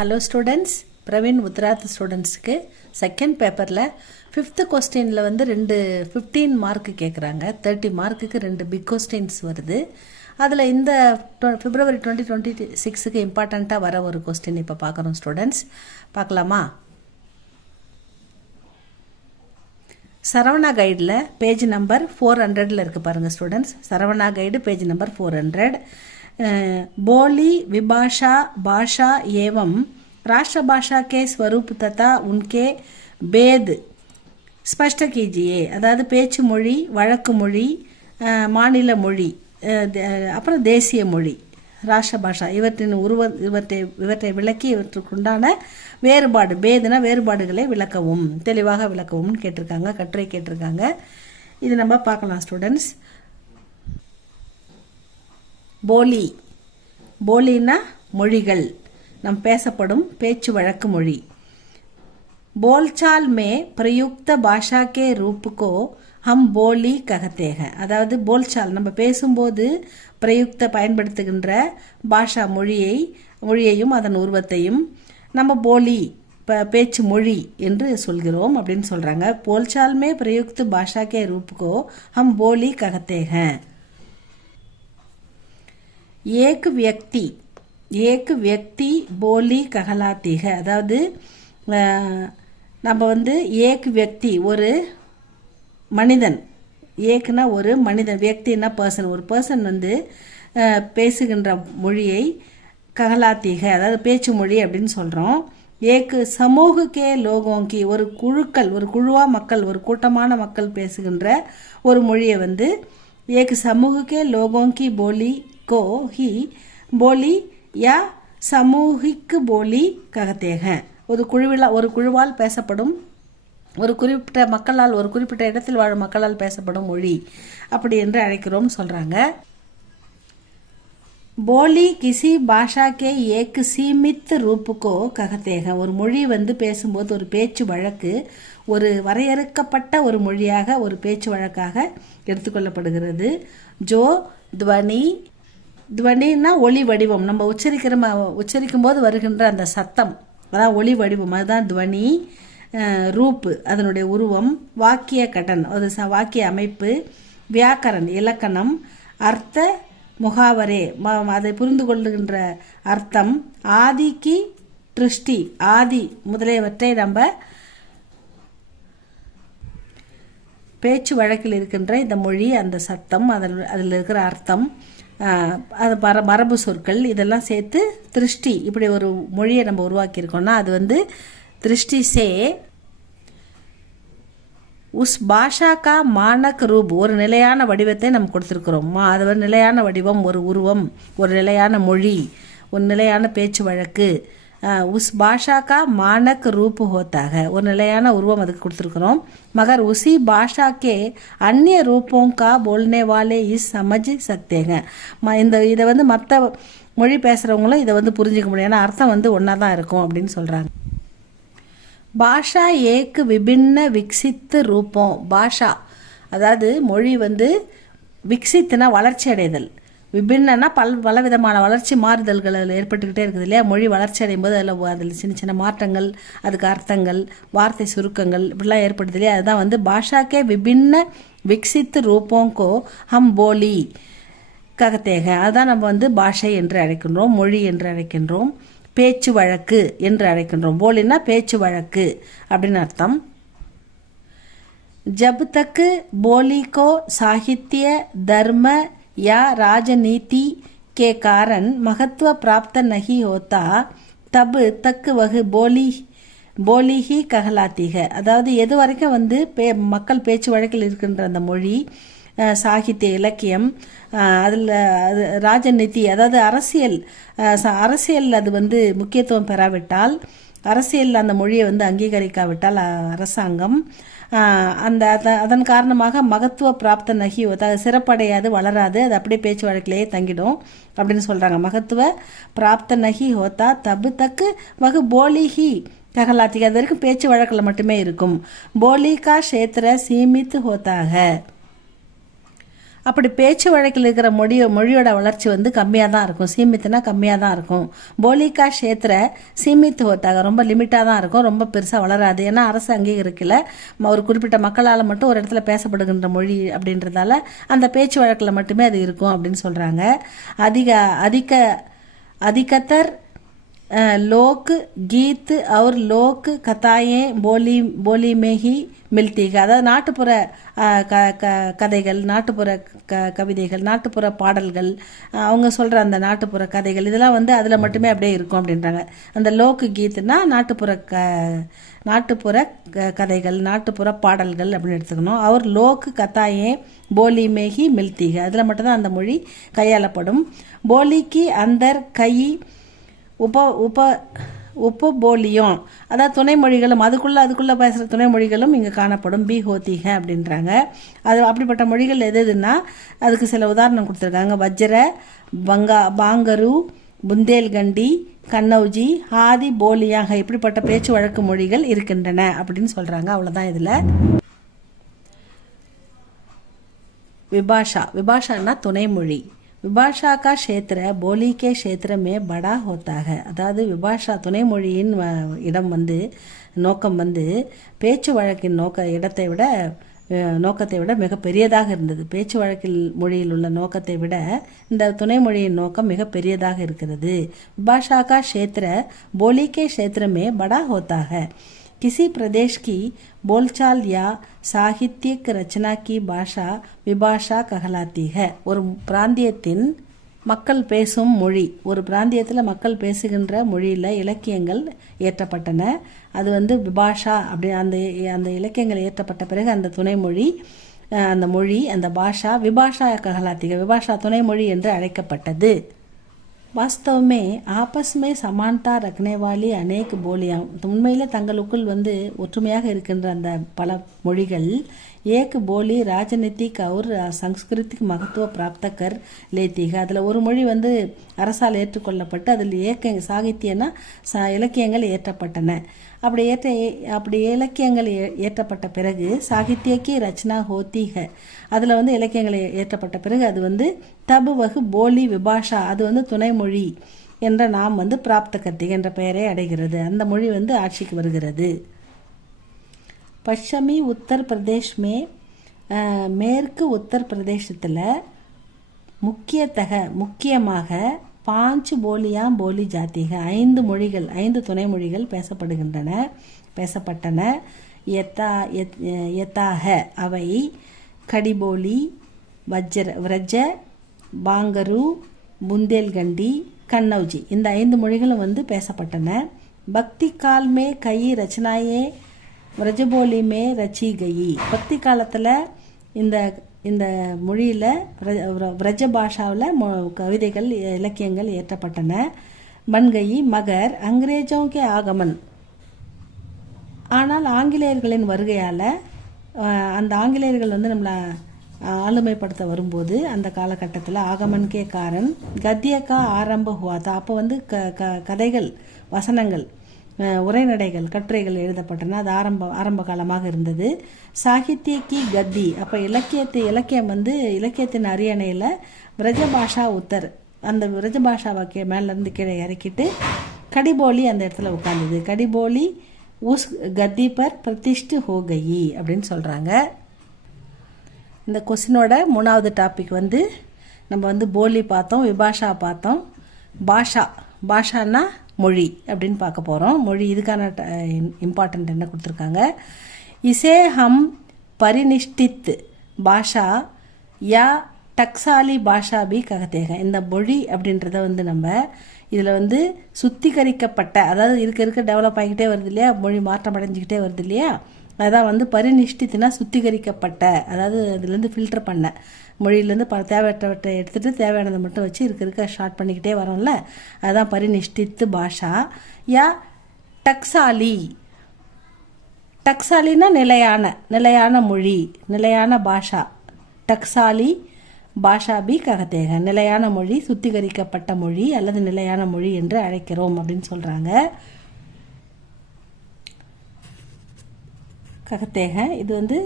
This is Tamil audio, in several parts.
ஹலோ ஸ்டூடெண்ட்ஸ், பிரவீன் உத்ராத் ஸ்டூடெண்ட்ஸுக்கு செகண்ட் பேப்பரில் 5th கொஸ்டினில் வந்து 15 மார்க்கு கேட்குறாங்க. 30 மார்க்குக்கு 2 பிக் கொஸ்டின்ஸ் வருது. அதில் இந்த February 2026க்கு இம்பார்ட்டண்ட்டாக வர ஒரு கொஸ்டின் இப்போ பார்க்குறோம் ஸ்டூடெண்ட்ஸ். பார்க்கலாமா? சரவணா கைடில் பேஜ் நம்பர் 400 இருக்குது பாருங்கள் students. Saravana guide page number 400. बोली विभाषा भाषा एवं राष्ट्रभाषा के स्वरूप तथा उनके भेद स्पष्ट कीजिए. அதாவது பேச்சு மொழி, வழக்கு மொழி, மாநில மொழி, அப்புறம் தேசிய மொழி, ராஷ்டிரபாஷா இவற்றின் இவற்றை விளக்கி இவற்றுக்குண்டான வேறுபாடு, பேதுனா வேறுபாடுகளை விளக்கவும், தெளிவாக விளக்கவும் கேட்டிருக்காங்க, கட்டுரை கேட்டிருக்காங்க. இது நம்ம பார்க்கலாம் ஸ்டூடெண்ட்ஸ். போலி, போலினா மொழிகள், நம் பேசப்படும் பேச்சு வழக்கு மொழி. बोलचाल में प्रयुक्त भाषा के रूप को हम बोली कहते हैं. அதாவது போல்சால் நம்ம பேசும்போது பிரயுக்த பயன்படுத்துகின்ற பாஷா மொழியையும் அதன் உருவத்தையும் நம்ம போலி பேச்சு மொழி என்று சொல்கிறோம் அப்படின்னு சொல்றாங்க. बोलचाल में प्रयुक्त भाषा के रूप को हम बोली कहते हैं. एक व्यक्ति बोली कहलाती है. அதாவது நம்ம வந்து ஏக் வியக்தி ஒரு மனிதன், ஏக்னா ஒரு மனிதன், வியக்தினா பர்சன், ஒரு பர்சன் வந்து பேசுகின்ற மொழியை ககலாத்தீக அதாவது பேச்சு மொழி அப்படின்னு சொல்கிறோம். ஏக்கு சமூகக்கே லோகோங்கி ஒரு குழுக்கள், ஒரு குழுவாக மக்கள், ஒரு கூட்டமான மக்கள் பேசுகின்ற ஒரு மொழியை வந்து ஏக்கு சமூகக்கே லோகோங்கி போலி को ही बोली या सामूहिक बोली कहते हैं. ஒரு குழுவால் பேசப்படும், ஒரு குறிப்பிட்ட மக்களால், ஒரு குறிப்பிட்ட இடத்தில் வாழும் மக்களால் பேசப்படும் மொழி அப்படி என்று அழைக்கிறோம் சொல்றாங்க. போலி கிசி பாஷா கே ஏக் சீமித் ரூப் கோ कहते हैं. ஒரு மொழி வந்து பேசும்போது ஒரு பேச்சு வழக்கு ஒரு வரையறுக்கப்பட்ட ஒரு மொழியாக, ஒரு பேச்சு வழக்காக எடுத்துக்கொள்ளப்படுகிறது. ஜோ துவனி, துவனின்னா ஒளி வடிவம், நம்ம உச்சரிக்கும் போது வருகின்ற அந்த சத்தம், அதான் ஒளி வடிவம், அதுதான் துவனி. ரூப்பு அதனுடைய உருவம், வாக்கிய கடன் அது வாக்கிய அமைப்பு, வியாக்கரன் இலக்கணம், அர்த்த முகாவரே அதை புரிந்து கொள்ளுகின்ற அர்த்தம், ஆதிக்கு திருஷ்டி ஆதி முதலியவற்றை நம்ம பேச்சு வழக்கில் இருக்கின்ற இந்த மொழி, அந்த சத்தம், அதில் இருக்கிற அர்த்தம், அது மரபு சொற்கள் இதெல்லாம் சேர்த்து திருஷ்டி, இப்படி ஒரு மொழியை நம்ம உருவாக்கியிருக்கோம்னா அது வந்து திருஷ்டி சே உஸ் பாஷா கா மானக் ரூப் ஒரு நிலையான வடிவத்தை நம்ம கொடுத்துருக்குறோம். அது ஒரு நிலையான வடிவம், ஒரு உருவம், ஒரு நிலையான மொழி, ஒரு நிலையான பேச்சு வழக்கு. உஸ் பாஷா கா மானக் ரூப் ஹோத்தாக ஒரு நிலையான உருவம் அதுக்கு கொடுத்துருக்குறோம். மகர் உசி பாஷா கே அந்நிய ரூபோं का बोलने वाले इस समझ सकते हैं. இதை வந்து மற்ற மொழி பேசுகிறவங்களும் இதை வந்து புரிஞ்சிக்க முடியும், ஏன்னா அர்த்தம் வந்து ஒன்றா தான் இருக்கும் அப்படின்னு சொல்கிறாங்க. பாஷா ஏக் விபின்ன விக்சித் ரூபம். பாஷா அதாவது மொழி வந்து விக்சித்னா வளர்ச்சி அடைதல், விபின்னா பலவிதமான வளர்ச்சி மாறுதல்கள் அதில் ஏற்பட்டுக்கிட்டே இருக்குது இல்லையா. மொழி வளர்ச்சி அடையும் போது அதில் சின்ன சின்ன மாற்றங்கள், அதுக்கு அர்த்தங்கள், வார்த்தை சுருக்கங்கள் இப்படிலாம் ஏற்படுது இல்லையா. அதுதான் வந்து பாஷாக்கே விபின்ன விக்சித் ரூபோங்கோ ஹம் போலி ககத்தேக. அதுதான் நம்ம வந்து பாஷை என்று அழைக்கின்றோம், மொழி என்று அழைக்கின்றோம், பேச்சு வழக்கு என்று அழைக்கின்றோம். போலின்னா பேச்சு வழக்கு அப்படின்னு அர்த்தம். ஜப் தக் போலி கோ சாகித்ய தர்ம या राजनीति के कारण महत्व प्राप्त नहीं होता तब तक वह बोली ही कहलाती है. அதாவது எது வரைக்கும் வந்து மக்கள் பேச்சு வழக்கில் இருக்கின்ற அந்த மொழி, சாகித்ய இலக்கியம், அதில் ராஜநீதி அதாவது அரசியல் அது வந்து முக்கியத்துவம் பெறாவிட்டால், அரசியல் அந்த மொழியை வந்து அங்கீகரிக்காவிட்டால் அரசாங்கம், அதன் காரணமாக மகத்துவ பிராப்த நகி சிறப்படையாது, வளராது, அது அப்படியே பேச்சு வழக்கிலேயே தங்கிடும் அப்படின்னு சொல்றாங்க. மகத்துவ பிராப்த நகி ஹோத்தா தபு தக்கு வகு போலி ஹி ககலாத்தி, அது வரைக்கும் பேச்சு வழக்கில் மட்டுமே இருக்கும். போலி கா கஷேத்திர சீமித் ஹோத்தாக. அப்படி பேச்சு வழக்கில் இருக்கிற மொழியோட வளர்ச்சி வந்து கம்மியாக தான் இருக்கும். சீமித்னா கம்மியாக தான் இருக்கும். போலிகா க்ஷேத்திர சீமித் ஹோத்தாக ரொம்ப லிமிட்டாக தான் இருக்கும், ரொம்ப பெருசாக வளராது. ஏன்னா அரசு அங்கீகரிக்கல, ஒரு குறிப்பிட்ட மக்களால் மட்டும் ஒரு இடத்துல பேசப்படுகின்ற மொழி அப்படின்றதால அந்த பேச்சு வழக்கில் மட்டுமே அது இருக்கும் அப்படின்னு சொல்கிறாங்க. அதிகத்தர் लोक गीत और लोक कथाएं बोली में ही मिलती है. அதாவது நாட்டுப்புற கதைகள், நாட்டுப்புற கவிதைகள், நாட்டுப்புற பாடல்கள், அவங்க சொல்கிற அந்த நாட்டுப்புற கதைகள் இதெல்லாம் வந்து அதில் மட்டுமே அப்படியே இருக்கும் அப்படின்றாங்க. அந்த லோக்கு கீத்னா நாட்டுப்புற கதைகள், நாட்டுப்புற பாடல்கள் அப்படின்னு எடுத்துக்கணும். அவர் லோக்கு கத்தாயே போலி மேகி மில்தீக, அதில் மட்டும்தான் அந்த மொழி கையாளப்படும். போலிக்கு அந்தர் கை உபபோலியும், அதாவது துணை மொழிகளும், அதுக்குள்ளே பேசுகிற துணை மொழிகளும் இங்கே காணப்படும். பி ஹோத்திக அப்படின்றாங்க. அது அப்படிப்பட்ட மொழிகள் எதுன்னா அதுக்கு சில உதாரணம் கொடுத்துருக்காங்க. வஜ்ர, பாங்கரு, புந்தேல்கண்டி, கன்னௌஜி, ஆதி போலியாக இப்படிப்பட்ட பேச்சு வழக்கு மொழிகள் இருக்கின்றன அப்படின்னு சொல்கிறாங்க. அவ்வளோதான். இதில் விபாஷான்னா துணை மொழி. विभाषा का क्षेत्र बोली के क्षेत्र में बड़ा होता है. அதாவது விபாஷா துணை மொழியின் இடம் வந்து நோக்கம் வந்து பேச்சு வழக்கின் நோக்கத்தை விட மிக பெரியதாக இருந்தது. பேச்சு வழக்கில் மொழியில் உள்ள நோக்கத்தை விட இந்த துணை மொழியின் நோக்கம் மிக பெரியதாக இருக்கிறது. विभाषा का क्षेत्र बोली के क्षेत्र में बड़ा होता है. किसी प्रदेश की बोलचाल या साहित्यिक रचना की भाषा विभाषा कहलाती है. ஒரு பிராந்தியத்தின் மக்கள் பேசும் மொழி, ஒரு பிராந்தியத்தில் மக்கள் பேசுகின்ற மொழியில் இலக்கியங்கள் ஏற்றப்பட்டன. அது வந்து விபாஷா அப்படி அந்த இலக்கியங்கள் ஏற்றப்பட்ட பிறகு அந்த துணை மொழி, அந்த மொழி, அந்த பாஷா விபாஷா கஹலாத்திக, விபாஷா துணை மொழி என்று அழைக்கப்பட்டது. वास्तव में आपस में समानता रखने वाली अनेक बोलियां, உண்மையில் தங்களுக்குள் வந்து ஒற்றுமையாக இருக்கின்ற அந்த பல மொழிகள் एक बोली राजनीतिक और सांस्कृतिक महत्व प्राप्त कर लेती है. அதில் ஒரு மொழி வந்து அரசால் ஏற்றுக்கொள்ளப்பட்டு அதில் சாகித்யனா இலக்கியங்கள் ஏற்றப்பட்டன. அப்படி இலக்கியங்கள் ஏற்றப்பட்ட பிறகு சாகித்யக்கு ரச்சனா ஹோத்தி ஹை, அதில் வந்து இலக்கியங்கள் ஏற்றப்பட்ட பிறகு அது வந்து தபு வகு போலி விபாஷா, அது வந்து துணை மொழி என்ற நாம் வந்து பிராப்த கர்த்தி என்ற பெயரை அடைகிறது. அந்த மொழி வந்து ஆட்சிக்கு வருகிறது. பश्चिमी உத்தர் பிரதேஷ் மேற்கு உத்தர் பிரதேசத்தில் முக்கியமாக 5 போலியா போலி ஜாத்திக, 5 மொழிகள், 5 துணை மொழிகள் பேசப்பட்டன. யதாக அவை கடிபோலி, व्रज, பாங்கரு, புந்தேல்கண்டி, கன்னௌஜி, இந்த 5 மொழிகளும் வந்து பேசப்பட்டன. பக்தி கால் மே கை ரச்சனாயே व्रजबोली में रची गई. பக்தி காலத்தில் இந்த மொழியில் व्रज பாஷாவில் கவிதைகள், இலக்கியங்கள் ஏற்றப்பட்டன. பன்கயி மகர் அங்கிரேஜோं के ஆகமன், ஆனால் ஆங்கிலேயர்களின் வருகையால் அந்த ஆங்கிலேயர்கள் வந்து நம்மளை ஆளுமைப்படுத்த வரும்போது அந்த காலகட்டத்தில் ஆகமன் கே காரன் கத்தியக்கா ஆரம்ப ஹுவாதா, அப்போ வந்து கதைகள், வசனங்கள், உரைநடைகள், கட்டுரைகள் எழுதப்பட்டன. அது ஆரம்ப காலமாக இருந்தது. சாகித்யக்கி கத்தி, அப்போ இலக்கியம் வந்து இலக்கியத்தின் அரியணையில் விரஜபாஷா உத்தர், அந்த விரஜபாஷாவை மேலேருந்து கீழே இறக்கிட்டு கடிபோலி அந்த இடத்துல உட்கார்ந்தது. கடிபோலி உஸ் கத்தி பர் பிரதிஷ்டு ஹோகயி அப்படின்னு சொல்கிறாங்க. இந்த கொஸ்டினோட 3வது டாபிக் வந்து நம்ம வந்து போலி பார்த்தோம், விபாஷா பார்த்தோம். பாஷான்னா மொழி அப்படின்னு பார்க்க போகிறோம். மொழி, இதுக்கான இம்பார்ட்டன்ட் என்ன கொடுத்துருக்காங்க. இசே ஹம் பரிநிஷ்டித் பாஷா யா டக்ஸாலி பாஷா பி ககத்தேக. இந்த மொழி அப்படின்றத வந்து நம்ம இதில் வந்து சுத்திகரிக்கப்பட்ட, அதாவது இருக்க டெவலப் ஆகிக்கிட்டே வருது இல்லையா, மொழி மாற்றம் அடைஞ்சிக்கிட்டே வருது இல்லையா, அதான் வந்து பரிநிஷ்டித்துனா சுத்திகரிக்கப்பட்ட, அதாவது அதுலேருந்து ஃபில்டர் பண்ண, மொழியிலேருந்து தேவையற்றவற்றை எடுத்துகிட்டு தேவையானதை மட்டும் வச்சு இருக்க ஷார்ட் பண்ணிக்கிட்டே வரோம்ல, அதுதான் பரிநிஷ்டித்து பாஷா. யா டக்ஸாலினா நிலையான மொழி, நிலையான பாஷா. டக்ஸாலி பாஷா பி ககத்தேக, நிலையான மொழி, சுத்திகரிக்கப்பட்ட மொழி அல்லது நிலையான மொழி என்று அழைக்கிறோம் அப்படின்னு சொல்கிறாங்க. ககத்தேக இது வந்து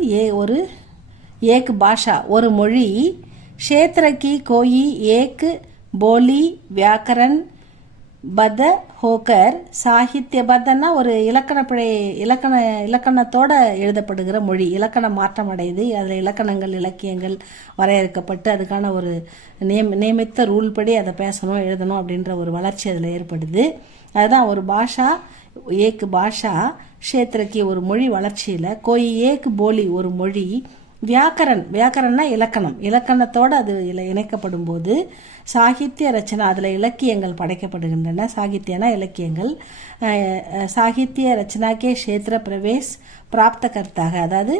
ஒரு ஏக் பாஷா, ஒரு மொழி क्षेत्र की कोई एक बोली व्याकरण பத ஹோக்கர் சாகித்யபதன்னா ஒரு இலக்கணத்தோட எழுதப்படுகிற மொழி. இலக்கணம் மாற்றம் அடையுது, அதில் இலக்கணங்கள் இலக்கியங்கள் வரையறுக்கப்பட்டு அதுக்கான ஒரு நியமித்த ரூல் படி அதை பேசணும் எழுதணும் அப்படின்ற ஒரு வளர்ச்சி அதில் ஏற்படுது. அதுதான் ஒரு பாஷா ஏக் பாஷா க்ஷேத்திரக்கு ஒரு மொழி வளர்ச்சியில் கோய் ஏக் போலி ஒரு மொழி வியாக்கரன்னா இலக்கணத்தோடு அது இணைக்கப்படும் போது சாகித்ய ரச்சனை அதில் இலக்கியங்கள் படைக்கப்படுகின்றன. சாகித்யனா இலக்கியங்கள். சாகித்ய ரச்சனாக்கே க்ஷேத்திர பிரவேஷ் பிராப்த கர்த்தாக, அதாவது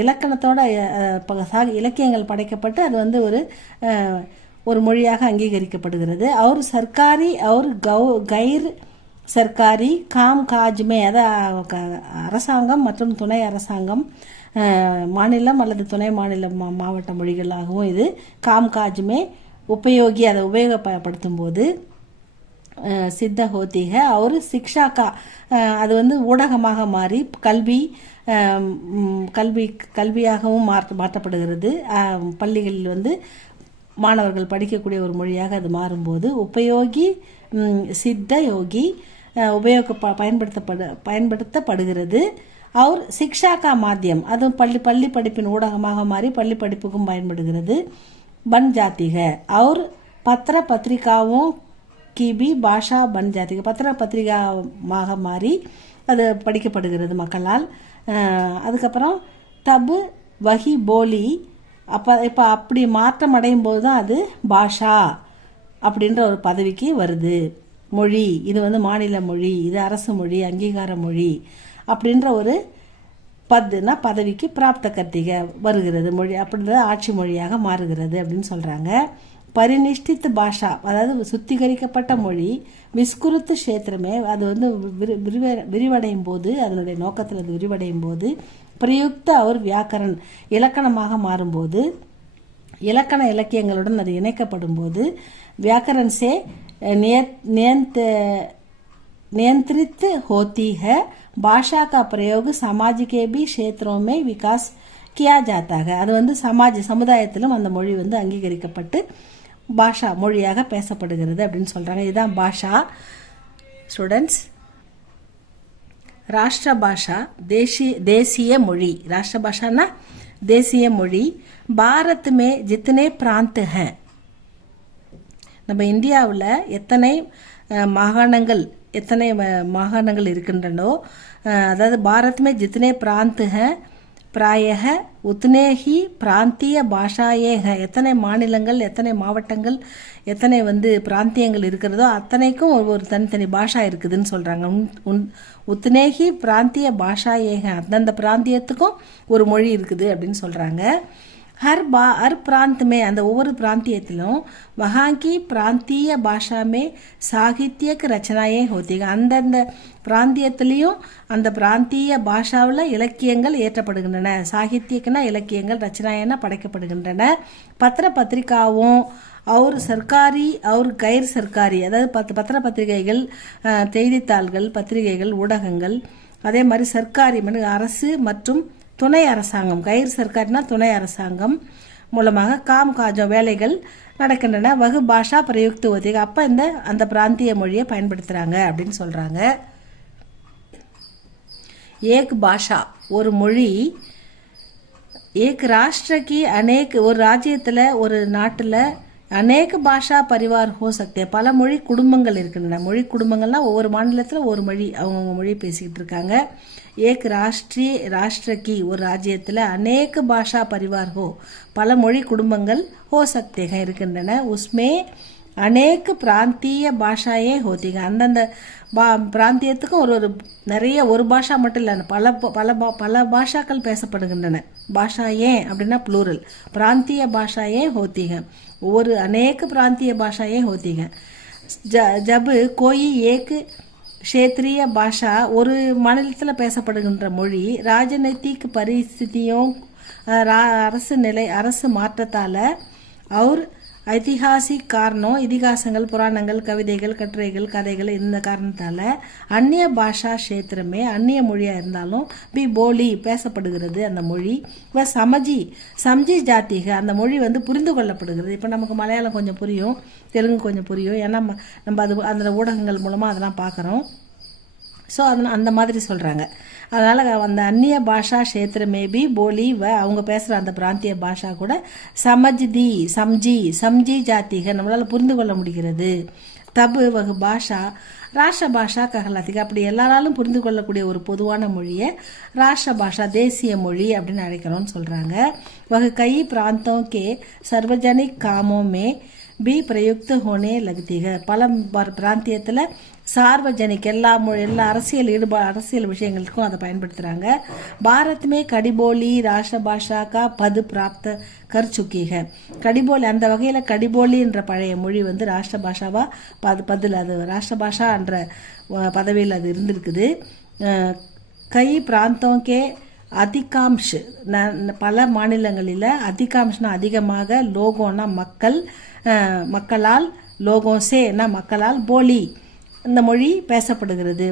இலக்கணத்தோட இலக்கியங்கள் படைக்கப்பட்டு அது வந்து ஒரு மொழியாக அங்கீகரிக்கப்படுகிறது. அவர் சர்க்காரி அவர் கைர் சர்க்காரி காம் காஜ்மே, அதாவது அரசாங்கம் மற்றும் துணை அரசாங்கம் மாநிலம் அல்லது துணை மாநில மாவட்ட மொழிகளாகவும் இது காம்காஜ்மே உபயோகி அதை உபயோகப்படுத்தும் போது சித்த ஹோத்திக அவர் சிக்ஷாக்கா அது வந்து ஊடகமாக மாறி கல்வியாகவும் மாற்றப்படுகிறது. பள்ளிகளில் வந்து மாணவர்கள் படிக்கக்கூடிய ஒரு மொழியாக அது மாறும்போது உபயோகி சித்த யோகி பயன்படுத்தப்படுகிறது. அவர் சிக்ஷாக்கா மாத்தியம் அது பள்ளி படிப்பின் ஊடகமாக மாறி பள்ளி படிப்புக்கும் பயன்படுகிறது. பன் ஜாத்திக அவர் பத்திர பத்திரிகாவும் கிபி பாஷா பன் ஜாத்திக பத்திர பத்திரிகாவாக மாறி அது படிக்கப்படுகிறது மக்களால். அதுக்கப்புறம் தபு வகி போலி இப்போ அப்படி மாற்றம் அடையும் போது தான் அது பாஷா அப்படின்ற ஒரு பதவிக்கு வருது. மொழி இது வந்து மாநில மொழி, இது அரசு மொழி, அங்கீகார மொழி அப்படின்ற ஒரு பதவிக்கு பிராப்த கர்த்திக வருகிறது. மொழி அப்படின்றது ஆட்சி மொழியாக மாறுகிறது அப்படின்னு சொல்கிறாங்க. பரிநிஷ்டித் பாஷா அதாவது சுத்திகரிக்கப்பட்ட மொழி விஸ்குருத்து கஷேத்திரமே அது வந்து விரிவடையும் போது அதனுடைய நோக்கத்தில் அது விரிவடையும் போது பிரயுக்த அவர் வியாக்கரன் இலக்கணமாக மாறும்போது இலக்கண இலக்கியங்களுடன் அது இணைக்கப்படும் போது வியாக்கரன் சே नियंत्रित होती है. भाषा का प्रयोग समाज के भी क्षेत्रों में विकास किया जाता है. அது வந்து சமுதாயத்திலும் அந்த மொழி வந்து அங்கீகரிக்கப்பட்டு பாஷா மொழியாக பேசப்படுகிறது அப்படின்னு சொல்றாங்க. இதுதான் பாஷா. ஸ்டூடெண்ட்ஸ், ராஷ்டிர பாஷா தேசிய மொழி. ராஷ்டிர பாஷானா தேசிய மொழி. பாரத் மே ஜித்தனே பிராந்த் ஹை, நம்ம இந்தியாவில் எத்தனை மாகாணங்கள் இருக்கின்றனோ, அதாவது பாரத் में जितने प्रांत हैं प्रायः उतने ही प्रांतीय भाषाएं हैं. எத்தனை மாநிலங்கள் எத்தனை மாவட்டங்கள் எத்தனை வந்து பிராந்தியங்கள் இருக்கிறதோ அத்தனைக்கும் ஒரு தனித்தனி பாஷா இருக்குதுன்னு சொல்றாங்க. உத்தனே ஹி பிராந்திய பாஷாயே அந்தந்த பிராந்தியத்துக்கும் ஒரு மொழி இருக்குது அப்படின்னு சொல்றாங்க. हर प्रांत में அந்த ஒவ்வொரு பிராந்தியத்திலும் வஹாங்கி பிராந்திய பாஷா மே சாகித்யக் ரச்சனாயே ஹோத்தி, அந்தந்த பிராந்தியத்திலையும் அந்த பிராந்திய பாஷாவில் இலக்கியங்கள் ஏற்றப்படுகின்றன. சாகித்யக்குனா இலக்கியங்கள், ரச்சனாயனா படைக்கப்படுகின்றன. பத்திர பத்திரிகாவும் அவர் சர்க்காரி அவர் கைர் சர்க்காரி, அதாவது பத்திர பத்திரிகைகள், செய்தித்தாள்கள், பத்திரிகைகள், ஊடகங்கள், அதே மாதிரி சர்க்காரி அரசு மற்றும் துணை அரசாங்கம், கைர் சர்க்கார்னா துணை அரசாங்கம் மூலமாக காஜம் வேலைகள் நடக்கின்றன. வகு பாஷா பிரயுக்து ஒத்திக, அப்போ அந்த பிராந்திய மொழியை பயன்படுத்துகிறாங்க அப்படின்னு சொல்கிறாங்க. ஏக் பாஷா ஒரு மொழி, ஏக் ராஷ்டிரக்கு அநேக் ஒரு ராஜ்யத்தில் ஒரு நாட்டில் அநேக பாஷா பரிவார் ஹோ சக்தி, பல மொழி குடும்பங்கள் இருக்கின்றன. மொழி குடும்பங்கள்னா ஒவ்வொரு மாநிலத்தில் ஒவ்வொரு மொழி அவங்கவுங்க மொழி பேசிக்கிட்டு இருக்காங்க. ஏக் ராஷ்டிரக்கு ஒரு ராஜ்யத்தில் அநேக பாஷா பரிவார் ஹோ பல மொழி குடும்பங்கள் ஹோ சக்தேக இருக்கின்றன. உஸ்மே அநேக பிராந்திய பாஷாயே ஹோத்திக, அந்தந்த பிராந்தியத்துக்கும் நிறைய ஒரு பாஷா மட்டும் இல்லை, பல பாஷாக்கள் பேசப்படுகின்றன. பாஷாயே அப்படின்னா ப்ளூரல், பிராந்திய பாஷாயே ஹோத்திக, ஒவ்வொரு அநேக பிராந்திய பாஷாயே ஹோத்திக. ஜபு கோயி ஏக் க்ஷேத்ரிய பாஷா ஒரு மாநிலத்தில் பேசப்படுகின்ற மொழி ராஜநைத்திக் பரிஸ்திதியும் அரசு மாற்றத்தால் அவர் ஐதிஹாசிக் காரணம் இதிகாசங்கள், புராணங்கள், கவிதைகள், கட்டுரைகள், கதைகள் இந்த காரணத்தால் அந்நிய பாஷா கஷேத்திரமே அந்நிய மொழியாக இருந்தாலும் போலி பேசப்படுகிறது அந்த மொழி. இப்போ சம்ஜி ஜாத்திக அந்த மொழி வந்து புரிந்து கொள்ளப்படுகிறது. இப்போ நமக்கு மலையாளம் கொஞ்சம் புரியும், தெலுங்கு கொஞ்சம் புரியும், ஏன்னா நம்ம அது அந்த ஊடகங்கள் மூலமாக அதெல்லாம் பார்க்குறோம். ஸோ அந்த மாதிரி சொல்கிறாங்க. அதனால் அந்த அந்நிய பாஷா கஷேத்திரமே போலி அவங்க பேசுகிற அந்த பிராந்திய பாஷா கூட சம்ஜி ஜாத்திக நம்மளால் புரிந்து கொள்ள முடிகிறது. தபு வகு பாஷா ராஷ்டிர பாஷா கஹலாத்திக அப்படி எல்லாராலும் புரிந்து கொள்ளக்கூடிய ஒரு பொதுவான மொழியை ராஷ்டிர பாஷா தேசிய மொழி அப்படின்னு அழைக்கிறோம்னு சொல்கிறாங்க. வகு கை பிராந்தோं के सार्वजनिक कामों में भी प्रयुक्त होने लगती है. பல பிராந்தியத்தில் சார்வஜனிக் எல்லா அரசியல் விஷயங்களுக்கும் அதை பயன்படுத்துகிறாங்க. பாரத் மே கடிபோலி ராஷ்டிர பாஷா கா பது பிராப்த கர் சுக்கி ஹை. கடிபோலி அந்த வகையில் கடிபோலின்ற பழைய மொழி வந்து ராஷ்டிர பாஷாவா பதில் அது ராஷ்டிர பாஷா என்ற பதவியில் அது இருந்திருக்குது. கை பிராந்தோங்கே அதிகாம்ஷ் பல மாநிலங்களில் அதிகாம்ஷ்னா அதிகமாக, லோகோனா மக்களால், லோகோசேனா மக்களால், போலி இந்த மொழி பேசப்படுகிறது.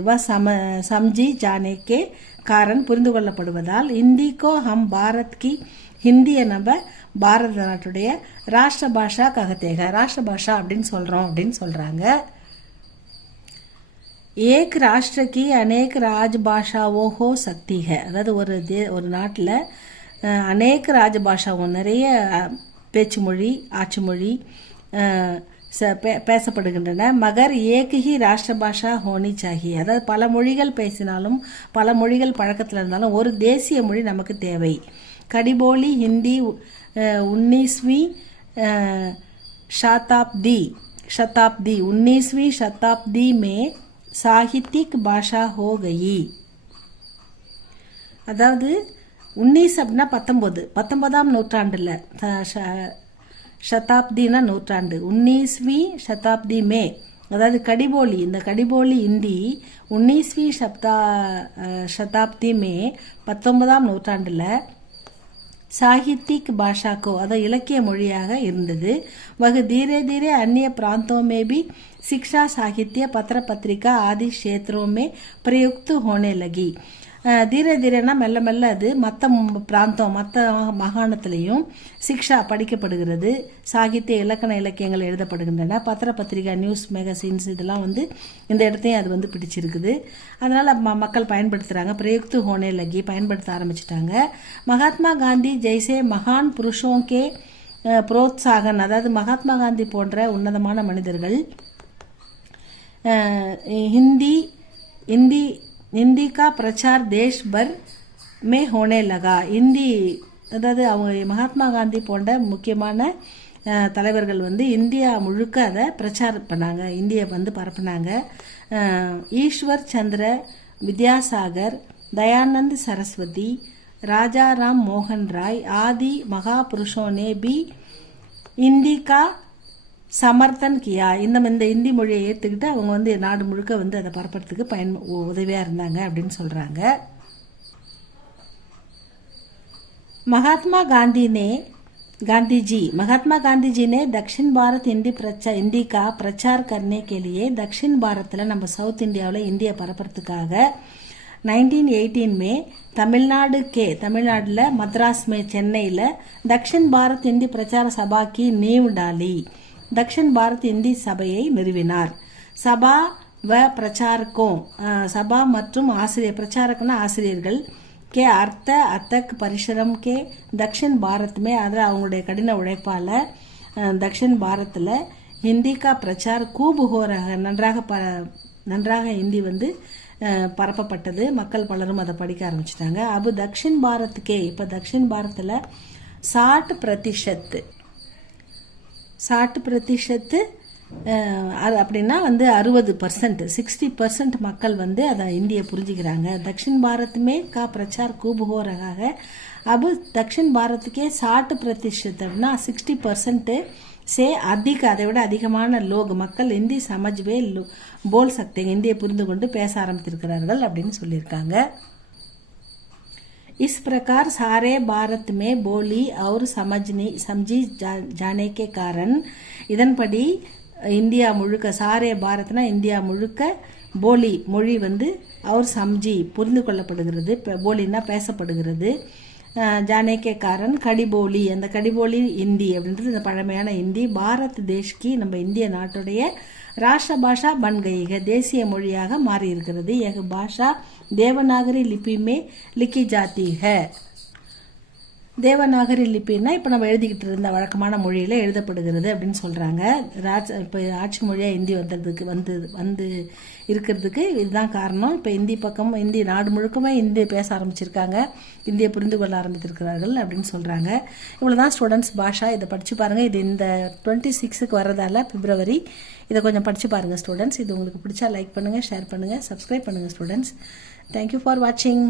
சம்ஜி ஜானேக்கே காரன் புரிந்து கொள்ளப்படுவதால் ஹிந்திக்கோ ஹம் பாரத் கி ஹிந்தியை நம்ம பாரத நாட்டுடைய ராஷ்டிர பாஷா ககத்தேக ராஷ்டிர பாஷா அப்படின்னு சொல்கிறோம் அப்படின்னு சொல்கிறாங்க. ஏக் ராஷ்டிர கி அநேக் ராஜ்பாஷாவோ ஹோ சக்தி ஹை. அதாவது ஒரு நாட்டில் அநேக ராஜபாஷாவும் நிறைய பேச்சு மொழி ஆட்சி மொழி பேசப்படுகின்றன. மகர் ஏக் ஹி ராஷ்டிர பாஷா ஹோனி சாஹியே. அதாவது பல மொழிகள் பேசினாலும் பல மொழிகள் பழக்கத்தில் இருந்தாலும் ஒரு தேசிய மொழி நமக்கு தேவை. கடிபோலி ஹிந்தி 19वीं शताब्दी में சாகித்திக் பாஷா ஹோ கயி. அதாவது 19 அப்படின்னா 19ஆம் நூற்றாண்டில், ஷதாப்தினா நூற்றாண்டு, 19वीं शताब्दी में அதாவது கடிபோலி இந்த கடிபோலி இந்தி 19वीं शताब्दी में 19ஆம் நூற்றாண்டில் சாகித்திக் பாஷாக்கோ அதாவது இலக்கிய மொழியாக இருந்தது. वह धीरे धीरे अन्य प्रांतों में भी शिक्षा, साहित्य, पत्र पत्रिका आदि क्षेत्रों में प्रयुक्त होने लगी. தீரே தீரேனா மெல்ல மெல்ல அது மற்ற பிராந்தம் மற்ற மாகாணத்திலையும் சிக்ஷா படிக்கப்படுகிறது. சாகித்ய இலக்கியங்கள் எழுதப்படுகின்றன. பத்திர பத்திரிகை, நியூஸ் மேகசின்ஸ் இதெல்லாம் வந்து இந்த இடத்தையும் அது வந்து பிடிச்சிருக்குது. அதனால் மக்கள் பயன்படுத்துகிறாங்க. பிரயுக்து ஹோனே லகி பயன்படுத்த ஆரம்பிச்சிட்டாங்க. மகாத்மா காந்தி ஜெய்சே மகான் புருஷோங்கே புரோத்சாகன் அதாவது மகாத்மா காந்தி போன்ற உன்னதமான மனிதர்கள் हिंदी का प्रचार देश भर में होने लगा. हिंदी அதாவது அவங்க மகாத்மா காந்தி போன்ற முக்கியமான தலைவர்கள் வந்து இந்தியா முழுக்க அதை பிரச்சாரம் பண்ணாங்க, இந்தியை வந்து பரப்புனாங்க. ஈஸ்வர் சந்திர வித்யாசாகர், தயானந்த் சரஸ்வதி, ராஜா ராம் மோகன் ராய் ஆதி மகாபுருஷோं ने भी हिंदी का சமர்த்தன் கியா. இந்த இந்தி மொழியை ஏற்றுக்கிட்டு அவங்க வந்து நாடு முழுக்க வந்து அதை பரப்புறதுக்கு உதவியாக இருந்தாங்க அப்படின்னு சொல்கிறாங்க. महात्मा गांधी जी ने दक्षिण भारत हिंदी का प्रचार करने के लिए दक्षिण भारத்தில் நம்ம சவுத் இந்தியாவில் இந்தியை பரப்புறதுக்காக 1918 में தமிழ்நாட்டில் மദ്രാஸ் में சென்னையில் दक्षिण भारत हिंदी प्रचार सभा की नींव डाली. दक्षिण भारत हिंदी சபையை நிறுவினார். சபா வ பிரச்சாரக்கும் சபா மற்றும் ஆசிரியர் பிரச்சாரக்குன்னா ஆசிரியர்கள் கே அத்தக் பரிசரம் கே தக்ஷின் பாரத்மே அதில் அவங்களுடைய கடின உழைப்பால் தக்ஷின் பாரத்தில் ஹிந்தி கா பிரச்சார் கூப் ஹோ நன்றாக ஹிந்தி வந்து பரப்பப்பட்டது. மக்கள் பலரும் அதை படிக்க ஆரம்பிச்சிட்டாங்க. அபு தக்ஷின் பாரத்துக்கே இப்போ தக்ஷின் பாரத்தில் 60% அது அப்படின்னா வந்து 60%, 60% மக்கள் வந்து அதை இந்தியை புரிஞ்சுக்கிறாங்க. தக்ஷின் பாரத்மே கா பிரச்சார் கூப் ஹோ ரஹா ஹை. अब दक्षिण भारत के 60% அப்படின்னா 60% से अधिक அதை விட அதிகமான மக்கள் இந்தி சமஜ்வே போல் சக்தேங்க இந்தியை புரிந்து கொண்டு பேச ஆரம்பித்திருக்கிறார்கள் அப்படின்னு சொல்லியிருக்காங்க. इस प्रकार सारे भारत में बोली और समझी जाने के कारण இதன்படி இந்தியா முழுக்க சாரே பாரத்னா இந்தியா முழுக்க போலி மொழி வந்து அவர் சம்ஜி புரிந்து கொள்ளப்படுகிறது. போலின்னா பேசப்படுகிறது. ஜானேக்கே காரன் கடிபோலி, அந்த கடிபோலி இந்தி அப்படின்றது இந்த பழமையான இந்தி பாரத் தேஷ்கி நம்ம இந்திய நாட்டுடைய ராஷ்டிர பாஷா பன் கயி है, தேசிய மொழியாக மாறி இருக்கிறது. यह பாஷா தேவநாகரி லிபி में लिखी जाती है. தேவநாகரி லிப்பின்னா இப்போ நம்ம எழுதிக்கிட்டு இருந்த வழக்கமான மொழியில் எழுதப்படுகிறது அப்படின்னு சொல்கிறாங்க. இப்போ ஆட்சி மொழியாக ஹிந்தி வந்ததுக்கு வந்து இருக்கிறதுக்கு இதுதான் காரணம். இப்போ இந்தி பக்கம் இந்தி நாடு முழுக்கமே இந்தி பேச ஆரம்பிச்சிருக்காங்க, இந்தியை புரிந்து கொள்ள ஆரம்பித்திருக்கிறார்கள் அப்படின்னு சொல்கிறாங்க. இவ்வளோ தான் ஸ்டூடெண்ட்ஸ் பாஷா. இதை படித்து பாருங்கள். இது இந்த 26க்கு வர்றதால பிப்ரவரி இதை கொஞ்சம் படித்து பாருங்கள் ஸ்டூடெண்ட்ஸ். இது உங்களுக்கு பிடிச்சா லைக் பண்ணுங்கள், ஷேர் பண்ணுங்கள், சப்ஸ்கிரைப் பண்ணுங்கள் ஸ்டூடெண்ட்ஸ். தேங்க்யூ ஃபார் வாட்சிங்.